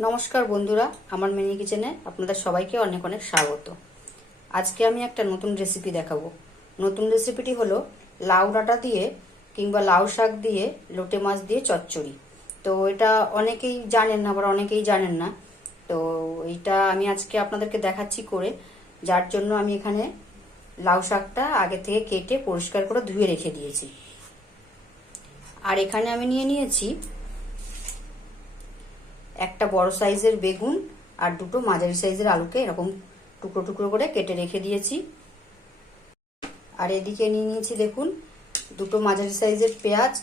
নমস্কার বন্ধুরা, আমার মিনি কিচেনে আপনাদের সবাইকে অনেক অনেক স্বাগত। আজকে আমি একটা নতুন রেসিপি দেখাবো। নতুন রেসিপিটি হলো লাউ ডাঁটা দিয়ে কিংবা লাউ শাক দিয়ে লোটে মাছ দিয়ে চচ্চড়ি। তো এটা অনেকেই জানেন না, আবার অনেকেই জানেন না। তো এইটা আমি আজকে আপনাদেরকে দেখাচ্ছি করে, যার জন্য আমি এখানে লাউ শাকটা আগে থেকে কেটে পরিষ্কার করে ধুয়ে রেখে দিয়েছি। আর এখানে আমি নিয়ে নিয়েছি একটা বড় সাইজের বেগুন আর দুটো মাঝারি সাইজের আলুকে এরকম টুকরো টুকরো করে কেটে রেখে দিয়েছি। আর এদিকে নিয়ে নিয়েছি দেখুন, দুটো মাঝারি সাইজের পেঁয়াজ,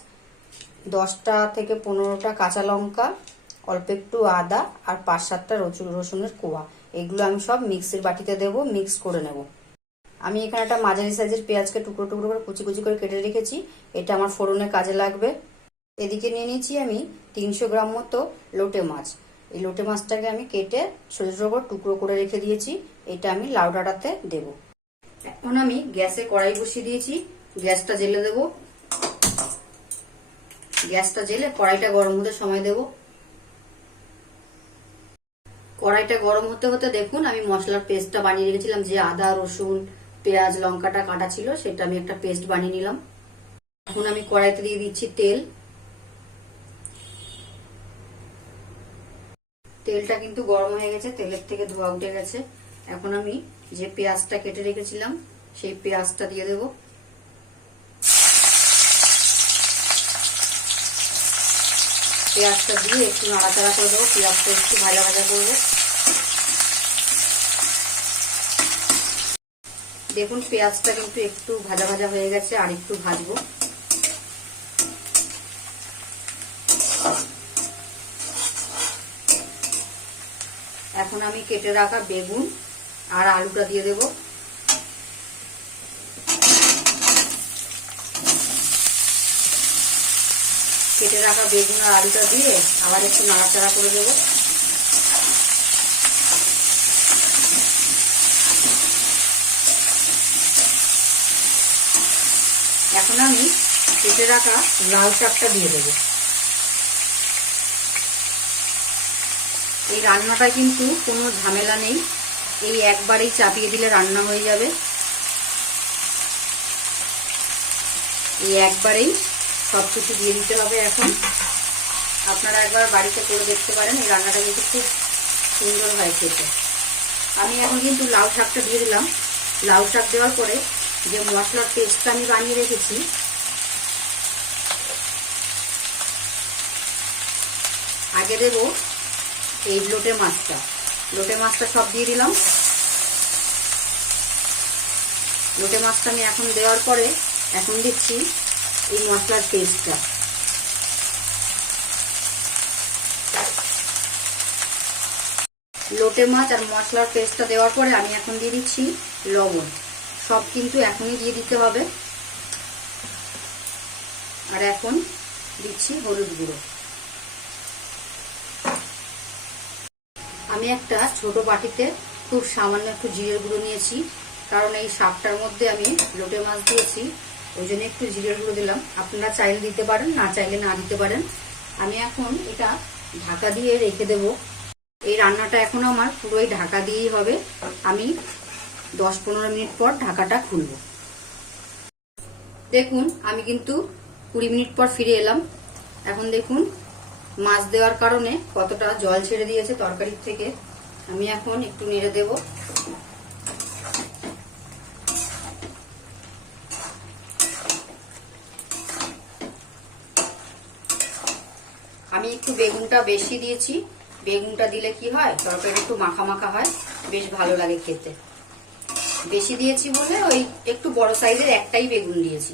দশটা থেকে পনেরোটা কাঁচা লঙ্কা, অল্প একটু আদা আর পাঁচ সাতটা রসুন রসুনের কোয়া। এগুলো আমি সব মিক্সির বাটিতে দেব, মিক্স করে নেব। আমি এখানে একটা মাঝারি সাইজের পেঁয়াজকে টুকরো টুকরো করে কুচি কুচি করে কেটে রেখেছি। এটা আমার ফোড়নে কাজে লাগবে। এদিকে নিয়ে নিয়েছি আমি তিনশো গ্রাম মতো লোটে মাছ। এই লোটে মাছটাকে আমি কেটে ছোটো ছোটো করে টুকরো করে রেখে দিয়েছি। এটা আমি লাউ ডাঁটাতে দেব। এখন আমি গ্যাসে কড়াই বসিয়ে দিয়েছি। গ্যাসটা জেলে দেব। গ্যাসটা জেলে কড়াইটা গরম হতে সময় দেব। কড়াইটা গরম হতে হতে দেখুন, আমি মশলার পেস্টটা বানিয়ে রেখেছিলাম, যে আদা, রসুন, পেঁয়াজ, লঙ্কাটা কাটা ছিল, সেটা আমি একটা পেস্ট বানিয়ে নিলাম। এখন আমি কড়াইতে দিয়ে দিচ্ছি তেল। তেলটা কিন্তু গরম হয়ে গেছে, তেলের থেকে ধোয়া উঠে গেছে। এখন আমি যে পেঁয়াজটা কেটে রেখেছিলাম, সেই পেঁয়াজটা দিয়ে দেব। পেঁয়াজটা দিয়ে একটু নাড়াচাড়া করে দেবো, পেঁয়াজটা একটু ভাজা ভাজা করব। দেখুন, পেঁয়াজটা কিন্তু একটু ভাজা ভাজা হয়ে গেছে, আর একটু ভাজবো। এখন আমি কেটে রাখা বেগুন আর আলুটা দিয়ে দেব। কেটে রাখা বেগুন আর আলুটা দিয়ে আবার একটু নাড়াচাড়া করে দেব। এখন আমি কেটে রাখা লাল শাকটা দিয়ে দেবো। এই রান্নাটা কিন্তু কোনো ঝামেলা নেই। এই একবারেই চাপিয়ে দিলে রান্না হয়ে যাবে। এই একবারেই সব কিছু দিয়ে দিতে হবে এখন। আপনারা একবার বাড়িতে করে দেখতে পারেন, এই রান্নাটা কিন্তু খুব সুন্দর হয় খেতে। আমি এখন কিন্তু লাউ শাকটা দিয়ে দিলাম। লাউ শাক দেওয়ার পরে যে মশলার পেস্টটা আমি বানিয়ে রেখেছি, আগে দেবো এই লোটে মাছটা। লোটে মাছটা সব দিয়ে দিলাম। লোটে মাছটা আমি এখন দেওয়ার পরে এখন দিচ্ছি এই মশলার পেস্টটা লোটে মাছ আর মশলার পেস্টটা দেওয়ার পরে আমি এখন দিয়ে দিচ্ছি লবণ। সব কিন্তু এখনই দিয়ে দিতে হবে। আর এখন দিচ্ছি হলুদ গুঁড়ো। আমি একটা ছোট বাটিতে খুব সামান্য একটু জিরের গুঁড়ো নিয়েছি। কারণ এই শাকটার মধ্যে আমি লোটে মাছ দিয়েছি, ওই জন্য একটু জিরের গুঁড়ো দিলাম। আপনারা চাইলে দিতে পারেন, না চাইলে না দিতে পারেন। আমি এখন এটা ঢাকা দিয়ে রেখে দেব। এই রান্নাটা এখন আমার পুরোই ঢাকা দিয়েই হবে। আমি দশ পনেরো মিনিট পর ঢাকাটা খুলব। দেখুন, আমি কিন্তু কুড়ি মিনিট পর ফিরে এলাম। এখন দেখুন মাছ দেওয়ার কারণে কতটা জল ছেড়ে দিয়েছে তরকারির থেকে, আমি এখন একটু নেড়ে দেব। আমি একটু বেগুনটা বেশি দিয়েছি, বেগুনটা দিলে কি হয়, তরকারি একটু মাখা মাখা হয়, বেশ ভালো লাগে খেতে। বেশি দিয়েছি বলে ওই একটু বড় সাইজের একটাই বেগুন দিয়েছি।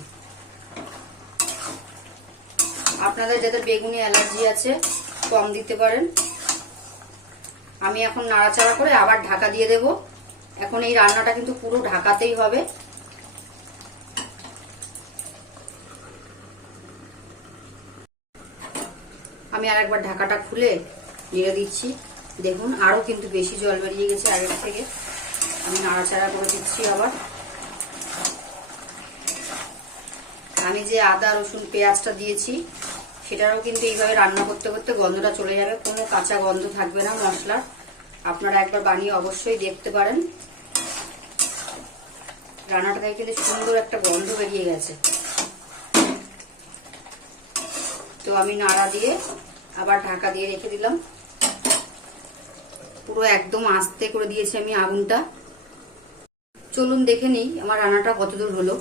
আপনাদের যাদের বেগুনি অ্যালার্জি আছে, কম দিতে পারেন। আমি এখন নাড়াচাড়া করে আবার ঢাকা দিয়ে দেব। এখন এই রান্নাটা কিন্তু পুরো ঢাকাতেই হবে। আমি আর একবার ঢাকাটা খুলে নেড়ে দিচ্ছি। দেখুন আরও কিন্তু বেশি জল বেরিয়ে গেছে আগের থেকে। আমি নাড়াচাড়া করে দিচ্ছি আবার। আমি যে আদা, রসুন, পেঁয়াজটা দিয়েছি সেটারও কিন্তু এইভাবে রান্না করতে করতে গন্ধটা চলে যাবে। কোনো কাঁচা গন্ধ থাকবে না মশলার। আপনারা একবার বানিয়ে অবশ্যই দেখতে পারেন। রান্নাটা কিন্তু সুন্দর একটা গন্ধ বেরিয়ে গেছে। তো আমি নাড়া দিয়ে আবার ঢাকা দিয়ে রেখে দিলাম। পুরো একদম আস্তে করে দিয়েছি আমি আগুনটা। চলুন দেখে নিই আমার রান্নাটা কতদূর হলো।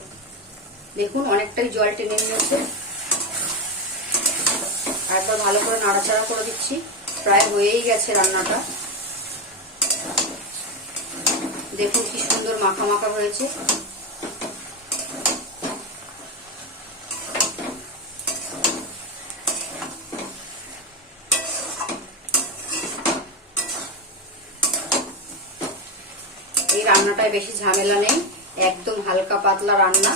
দেখুন, অনেকটাই জল টেনে নিয়েছে। একবার ভালো করে নাড়াচাড়া করে দিচ্ছি। প্রায় হয়েই গেছে রান্নাটা। দেখুন কি সুন্দর মাখা মাখা হয়েছে। এই রান্নাটায় বেশি ঝামেলা নেই। একদম হালকা পাতলা রান্না।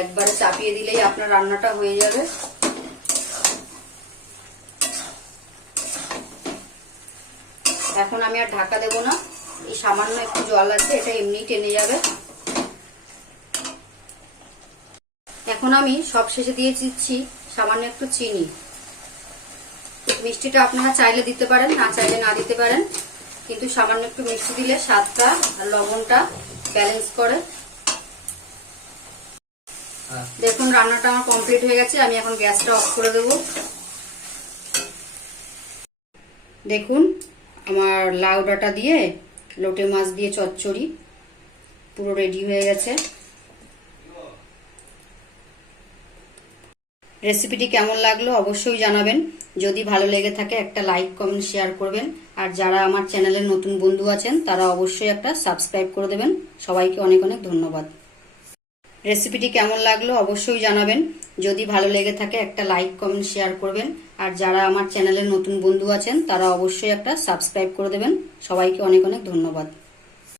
একবারে চাপিয়ে দিলেই আপনার রান্নাটা হয়ে যাবে। এখন আমি আর ঢাকা দেব না। এই সামান্য একটু জল আছে, এটা এমনি টেনে যাবে। এখন আমি সব শেষে দিয়ে দিচ্ছি সামান্য একটু চিনি। মিষ্টিটা আপনারা চাইলে দিতে পারেন, না চাইলে না দিতে পারেন। কিন্তু সামান্য একটু মিষ্টি দিলে স্বাদটা আর লবণটা ব্যালেন্স করে। দেখুন, রান্নাটা আমার কমপ্লিট হয়ে গেছে, আমি এখন গ্যাসটা অফ করে দেব। দেখুন আমার লাউ ডাঁটা দিয়ে, লোটে মাছ দিয়ে চচ্চড়ি, পুরো রেডি হয়ে গেছে। রেসিপিটি কেমন লাগল অবশ্যই জানাবেন। যদি ভালো লেগে থাকে, একটা লাইক কমেন্ট শেয়ার করবেন। আর যারা আমার চ্যানেলের নতুন বন্ধু আছেন, তারা অবশ্যই একটা সাবস্ক্রাইব করে দেবেন। সবাইকে অনেক অনেক ধন্যবাদ। রেসিপিটি কেমন লাগল অবশ্যই জানাবেন। যদি ভালো লেগে থাকে একটা লাইক কমেন্ট শেয়ার করবেন। আর যারা আমার চ্যানেলের নতুন বন্ধু আছেন, তারা অবশ্যই একটা সাবস্ক্রাইব করে দেবেন। সবাইকে অনেক অনেক ধন্যবাদ।